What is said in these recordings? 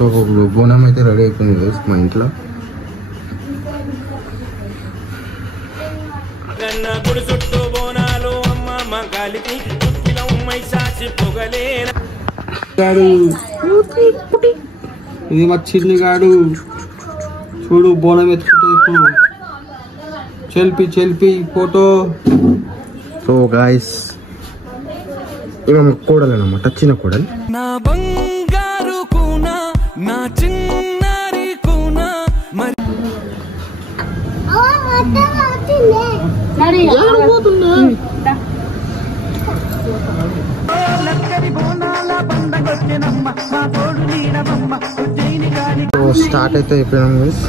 బోనం అయితే రెడీ అయిపోయింది మా ఇంట్లో. ఇది మా చిన్ని గాడు చూడు బోనం ఎత్తుకుంటుంది ఇప్పుడు. చెల్పి ఫోటో. సో గాయస్ ఇవి మా కోడలన్నమాట, చిన్న కోడలు. స్టార్ట్ అయితే అయిపోయినాం మిస్.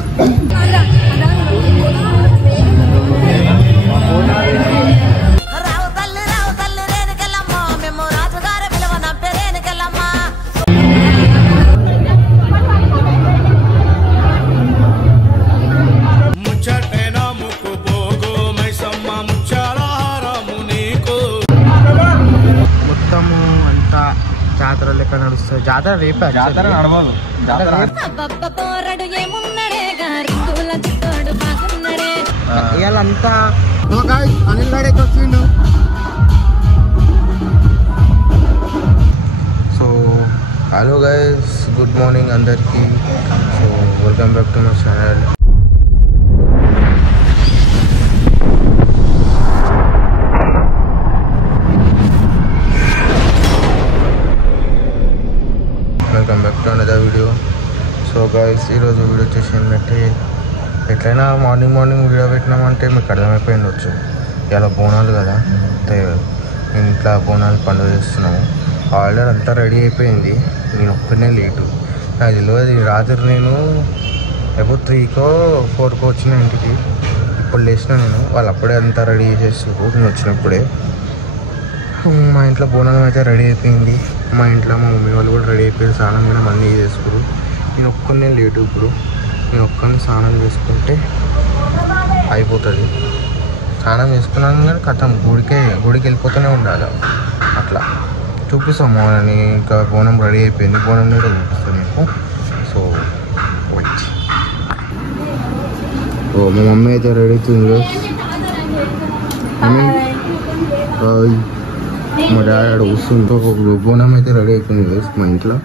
మొత్తము అంతా జాతర లెక్క నడుస్తుంది. జాతర రేపే, జాతర నడవదు. ఇవాళంతా అనిల్ గాడైతే వచ్చిండు. So hello guys, good morning అందరికి. So welcome back to my channel. Welcome back to another video. So guys ఈరోజు వీడియో వచ్చేసి ఏంటంటే, ఎట్లయినా మార్నింగ్ వీడియో పెట్టినామంటే మీకు అర్థమైపోయి ఉండొచ్చు. ఇలా బోనాలు కదా, ఇంట్లో బోనాలు పండుగ చేస్తున్నాము. ఆల్రెడీ అంతా రెడీ అయిపోయింది, నేను ఒక్కనే లేటు. నాకు తెలియదు రాత్రి నేను ఎప్పుడు 3కో 4కో వచ్చిన ఇంటికి. ఇప్పుడు లేచిన నేను, వాళ్ళు అప్పుడే అంతా రెడీ చేసేసారు. నేను వచ్చినప్పుడే మా ఇంట్లో బోనాలు అయితే రెడీ అయిపోయింది. మా ఇంట్లో మా మమ్మీ వాళ్ళు కూడా రెడీ అయిపోయారు. స్నానం కూడా అన్నీ చేసుకురు. నేను ఒక్కనే లేటు. ఇప్పుడు నేను ఒక్కరిని స్నానం చేసుకుంటే అయిపోతుంది. స్నానం చేసుకున్నాను కానీ కథం గుడికి వెళ్ళిపోతూనే ఉండాలి. అట్లా చూపిస్తాం మోనని. ఇంకా బోనం రెడీ అయిపోయింది, బోనం కూడా చూపిస్తాను మీకు. So wait. మా మమ్మీ అయితే రెడీ అవుతుంది. మా డాడీ ఆడ వస్తుంది. బోనం అయితే రెడీ అయిపోయింది మా ఇంట్లో.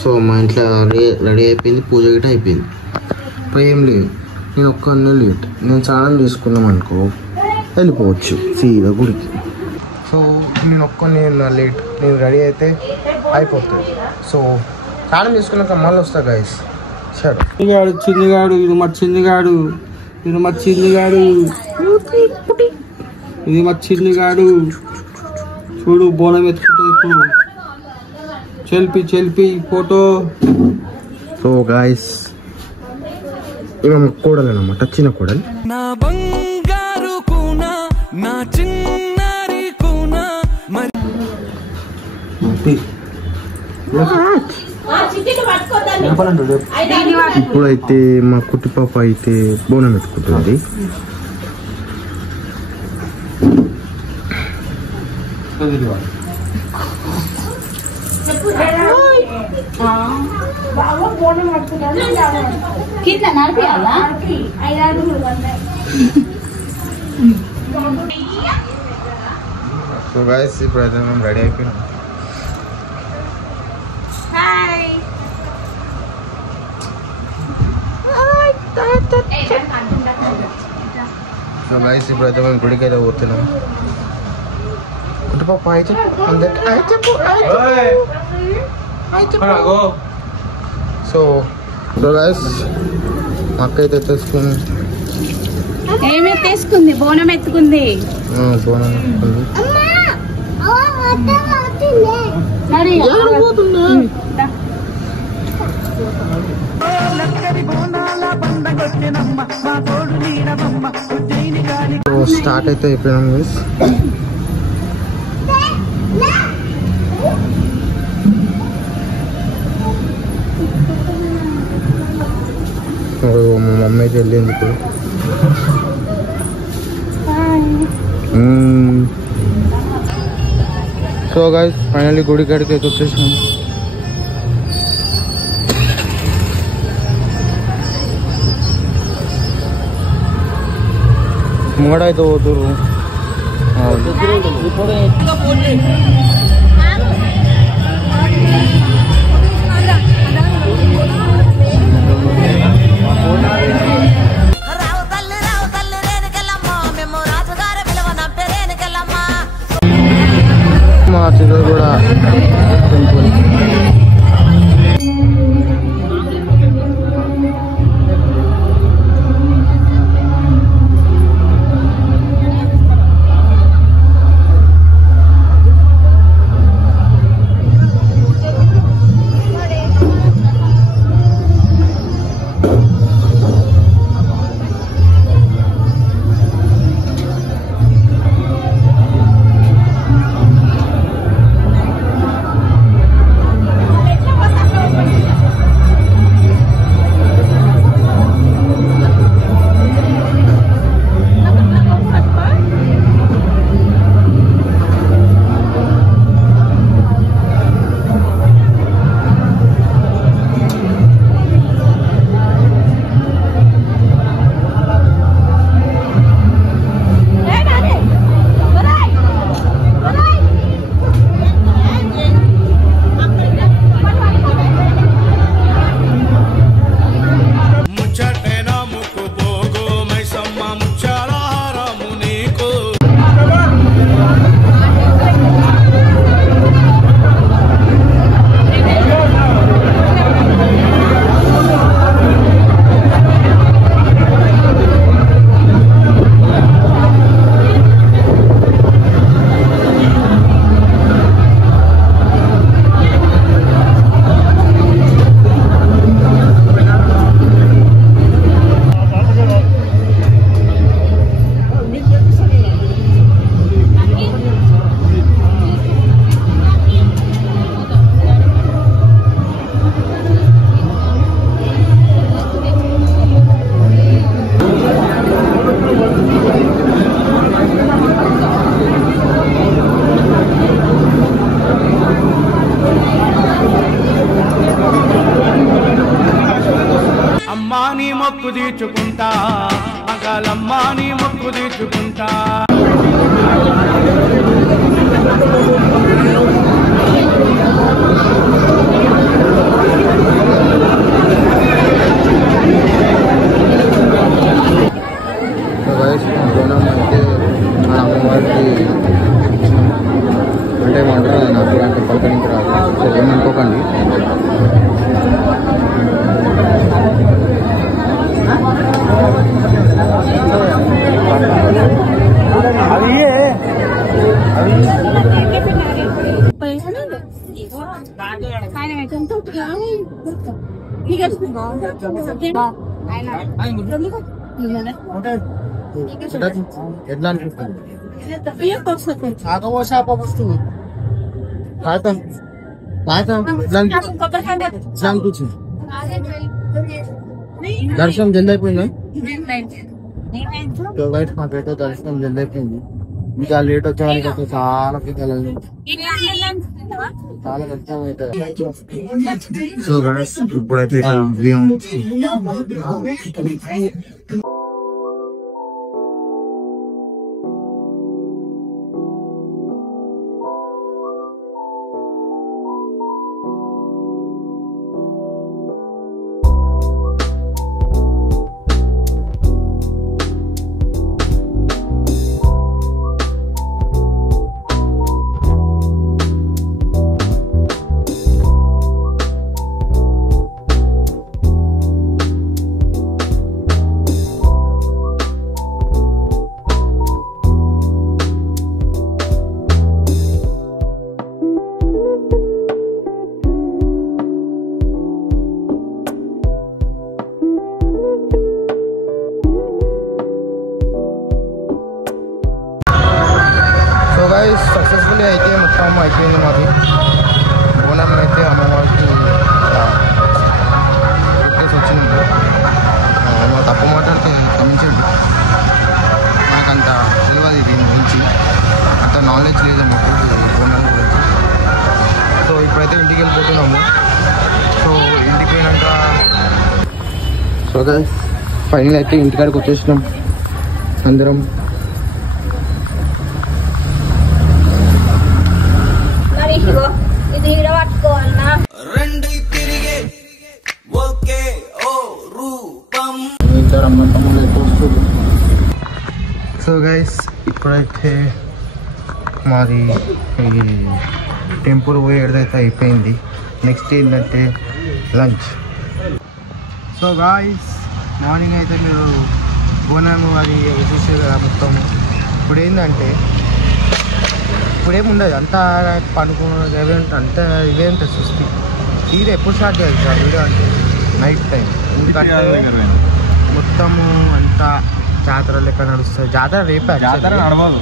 సో మా ఇంట్లో రెడీ అయిపోయింది, పూజ గిట్ట అయిపోయింది. ఇప్పుడు ఏం లేదు, నేను ఒక్కనే లేట్. నేను స్నానం చేసుకున్నాం అనుకో వెళ్ళిపోవచ్చు సీదా గుడికి. సో నేను ఒక్కనే లేట్, నేను రెడీ అయితే అయిపోతుంది. సో స్నానం చేసుకున్నాక మళ్ళీ వస్తా గైస్. సరే చిన్నిగాడు ఇది మా చిన్నిగాడు చూడు బోనం ఎత్తుకుంటుంది ఇప్పుడు. చెల్పి ఫోటో. సో గాయస్ ఇవి మా కోడలు అన్నమాట, చిన్న కోడలు. ఇప్పుడైతే మా కుట్టి పాప అయితే బోనం ఎత్తుకుంటుంది. సో గైస్ ఇప్పుడైతే మేము రెడీ అయిపోయినాం. సో గైస్ ఇప్పుడైతే మేము గుడికి అయితే పోతున్నాం. కుటుంబ అయితే సో గైస్ మా అక్క అయితే తీసుకుంది బోనం ఎత్తుకుంది. స్టార్ట్ అయితే అయిపోయినాం మిస్. మా మమ్మీ అయితే వెళ్ళింది ఇప్పుడు. సో గైస్ ఫైనల్లీ గుడి కాడికి అయితే వచ్చేసినాం. ముంగడైతే పోతురు. మా చిన్న కూడా టెంపుల్. అమ్మాని మొక్కు తీర్చుకుంటా, మగాలమ్మాని మొక్కు తీర్చుకుంటా. అయితే మన అమ్మవారికి అంటే ఏమంటారు నాకు అంటే పలకరించి రాదు, ఏమనుకోకండి. ఎట్లా అనిపిస్తుంది? దర్శనం జల్ది అయిపోయిందా? మాకైతే దర్శనం జల్ది అయిపోయింది. ఇంకా లేట్ వచ్చేవాళ్ళకి అయితే చాలా చాలా కష్టం అవుతుంది. సో గైస్ ఇప్పుడైతే సక్సెస్ఫుల్లీ అయితే మొత్తం అయిపోయింది మాది. బోనం అయితే అమ్మవారికి పెట్టేసి వచ్చింది. తప్పు మాట్లాడితే క్షమించండి, మనకంత తెలియదు దీని గురించి. సో గైస్ ఫైనల్ అయితే ఇంటికాడికి వచ్చేసినాం అందరం. సో గైస్ ఇప్పుడైతే మాది ఈ టెంపుల్ పోయేదైతే అయిపోయింది. నెక్స్ట్ ఏంటంటే లంచ్. సో గాయస్ మార్నింగ్ అయితే మీరు బోనాము అది చూసారు కదా మొత్తం. ఇప్పుడు ఏంటంటే ఇప్పుడేముండదు, అంతా పండుకున్నది అవే ఉంటుంది, అంతా ఇవే ఉంటుంది సృష్టి. ఇది ఎప్పుడు స్టార్ట్ చేయాలి సార్ వీడియో అంటే నైట్ టైం, ఎందుకంటే మొత్తము అంతా జాతర లెక్క నడుస్తుంది. జాతర రేపే, జాతర నడవదు.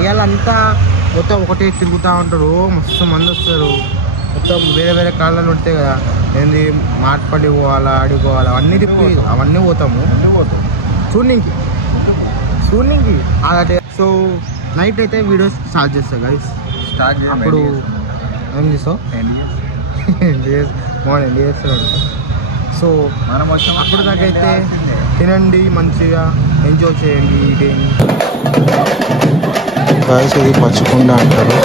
ఇవాళ అంతా మొత్తం ఒకటే తిరుగుతూ ఉంటారు, మస్తు మంది వస్తారు. మొత్తం వేరే వేరే కాళ్ళలో ఉంటాయి కదా, ఏంది మార్పడి పోవాలా, ఆడిపోవాలా, అవన్నీ తిప్పి అవన్నీ పోతాము చూడడానికి అదే. సో నైట్ అయితే వీడియోస్ స్టార్ట్ చేస్తా గైస్. అప్పుడు ఏం చేస్తావు మార్నింగ్ చేస్తాడు. సో అప్పుడు దాకైతే తినండి, మంచిగా ఎంజాయ్ చేయండి ఈ డేని. గాయస్ ఇది పచ్చకుండ అంటారు.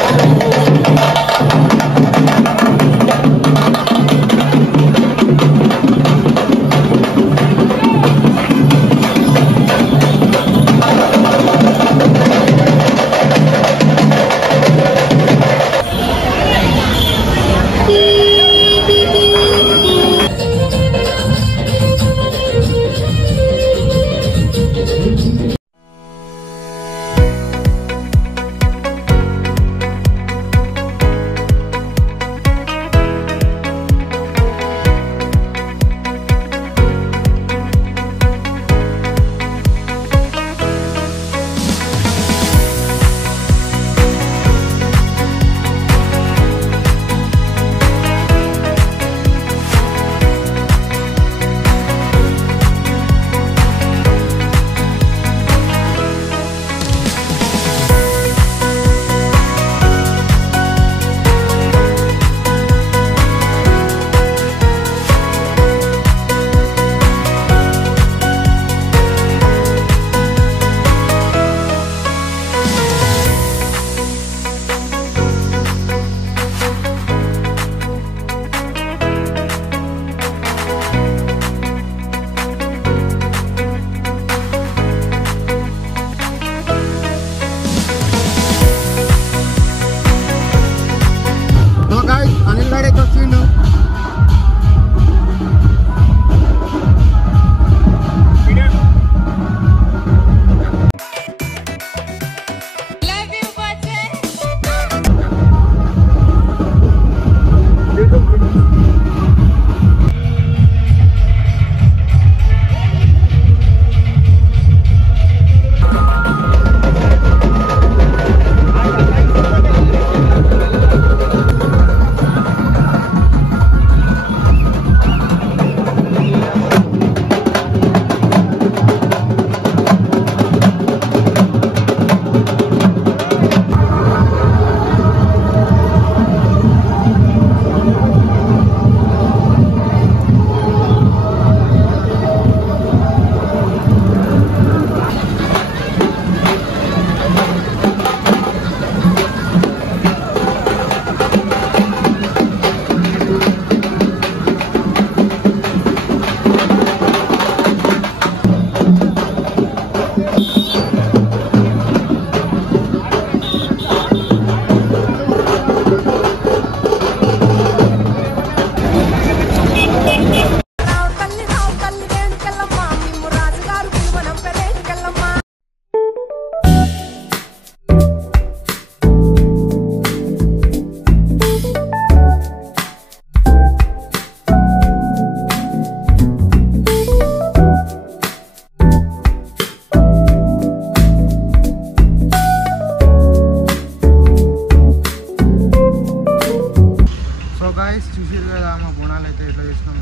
చూసారు కదా మా బోనాలు అయితే ఎట్లా చేసినాము,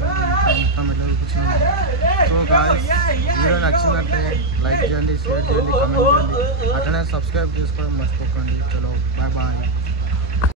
మొత్తం ఎట్లా చూపించినాము. సో గాయ్స్ వీడియో నచ్చిందంటే లైక్ చేయండి, షేర్ చేయండి, కామెంట్ చేయండి, అట్లనే సబ్స్క్రైబ్ చేసుకోవడం మర్చిపోకండి. చలో బాయ్ బాయ్.